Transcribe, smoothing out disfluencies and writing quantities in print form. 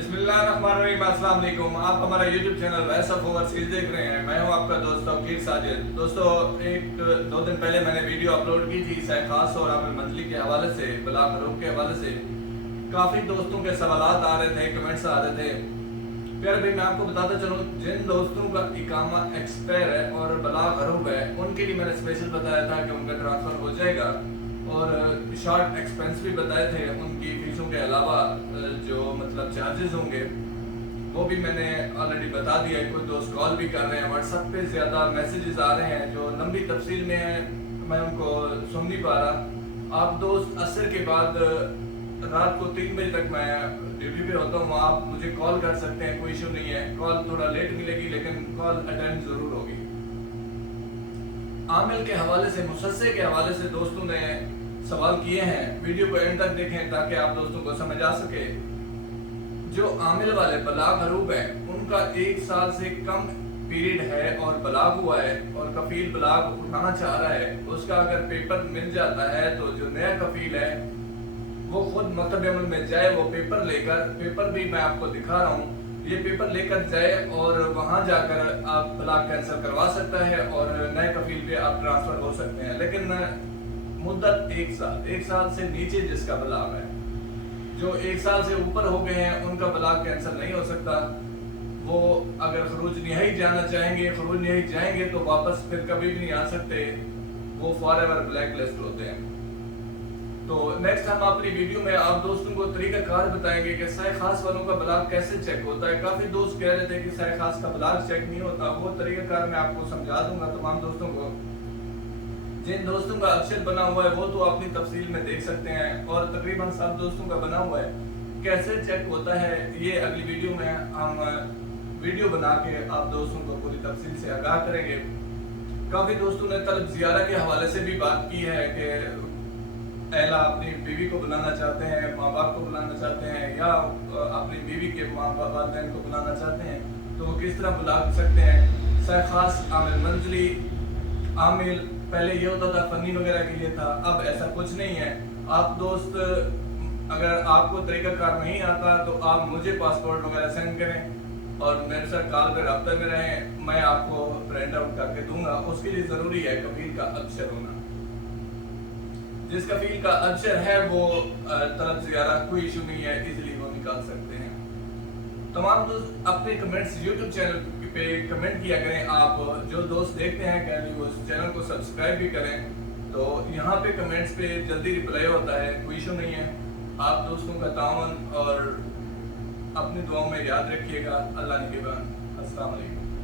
बिस्मिल्लाहिर्रहमानिर्रहीम। अस्सलाम वालेकुम। आप हमारा YouTube channel voice of overseas देख रहे हैं। मैं हूं आपका दोस्त तौकीर साजिद। दोस्तों, एक दो दिन पहले मैंने वीडियो अपलोड की थी सैफ खास और आमिर मंजली के हवाले से, बलाग हरूफ के हवाले से। काफ़ी दोस्तों के सवालात आ रहे थे, कमेंट्स आ रहे थे। फिर भी मैं आपको बताता चलूँ, जिन दोस्तों का इकामा एक्सपायर है और बलाग हरूफ है, उनके लिए मैंने स्पेशल बताया था कि उनका ट्रांसफ़र हो जाएगा और शॉर्ट एक्सपेंस भी बताए थे। उनकी फीसों के अलावा जो मतलब चार्जेस होंगे वो भी मैंने ऑलरेडी बता दिया है। कोई दोस्त कॉल भी कर रहे हैं, व्हाट्सएप पे ज़्यादा मैसेजेस आ रहे हैं जो लंबी तफसील में है, मैं उनको सुन नहीं पा रहा। आप दोस्त असर के बाद रात को 3 बजे तक मैं ड्यूटी पे होता हूँ, आप मुझे कॉल कर सकते हैं, कोई इशू नहीं है। कॉल थोड़ा लेट मिलेगी लेकिन कॉल अटेंड ज़रूर होगी। आमिल के हवाले से, मुसस्से के हवाले से दोस्तों ने सवाल किए हैं। वीडियो को एंड तक देखें ताकि आप दोस्तों को समझ आ सके। जो आमिल वाले बलाग हरूफ है, उनका 1 साल से कम पीरियड है और बलाग हुआ है और कफील बलाग उठाना चाह रहा है, उसका अगर पेपर मिल जाता है तो जो नया कफील है वो खुद मकतब अमल में जाए, वो पेपर लेकर, पेपर भी मैं आपको दिखा रहा हूँ, ये पेपर लेकर जाए और वहाँ जाकर आप बलाग कैंसिल करवा सकता है और नए कफील पे आप ट्रांसफ़र हो सकते हैं। लेकिन मुद्दत 1 साल से नीचे जिसका बलाग है, जो 1 साल से ऊपर हो गए हैं, उनका बलाग कैंसिल नहीं हो सकता। वो अगर खरूज निहाई जाना चाहेंगे, खरूज निहाई जाएंगे तो वापस फिर कभी भी नहीं आ सकते, वो फॉर एवर ब्लैक लिस्ट होते हैं। तो नेक्स्ट हम अपनी वीडियो में आप दोस्तों को तरीका कार बताएंगे कि सह खास वालों का बलाग कैसे चेक होता है। काफ़ी दोस्त कह रहे थे कि सह खास का बलाग चेक नहीं होता, वो तरीका कार मैं आपको समझा दूंगा तमाम दोस्तों को। जिन दोस्तों का अक्षर बना हुआ है वो तो अपनी तफसील में देख सकते हैं और तकरीबन सब दोस्तों का बना हुआ है। कैसे चेक होता है ये अगली वीडियो में हम वीडियो बना के आप दोस्तों को पूरी तफसील से आगाह करेंगे। काफ़ी दोस्तों ने तलब ज़ियारा के हवाले से भी बात की है कि अहला अपनी बीवी को बुलाना चाहते हैं, माँ बाप को बुलाना चाहते हैं या अपनी बीवी के माँ बाप वालिदैन को बुलाना चाहते हैं तो वो किस तरह बुला सकते हैं। सह खास, आमिर मंजली, आमिल पहले ये होता था फनी वगैरह के लिए था, अब ऐसा कुछ नहीं है। आप दोस्त अगर आपको तरीका कार नहीं आता तो आप मुझे पासपोर्ट वगैरह सेंड करें और मेरे साथ कॉल पे रब्ता में रहें, मैं आपको प्रिंट आउट करके दूंगा। उसके लिए ज़रूरी है कफील का अक्षर होना। जिस कफील का अक्षर है वो तलब ज़ियारा कोई इशू नहीं है, इजीली वो निकाल सकते हैं। तमाम दोस्त अपने कमेंट्स यूट्यूब चैनल पे कमेंट किया करें। आप जो दोस्त देखते हैं कैंडी वो चैनल को सब्सक्राइब भी करें, तो यहाँ पे कमेंट्स पे जल्दी रिप्लाई होता है, कोई इशू नहीं है। आप दोस्तों का तावन और अपनी दुआओं में याद रखिएगा। अल्लाह निगहबान। अस्सलाम वालेकुम।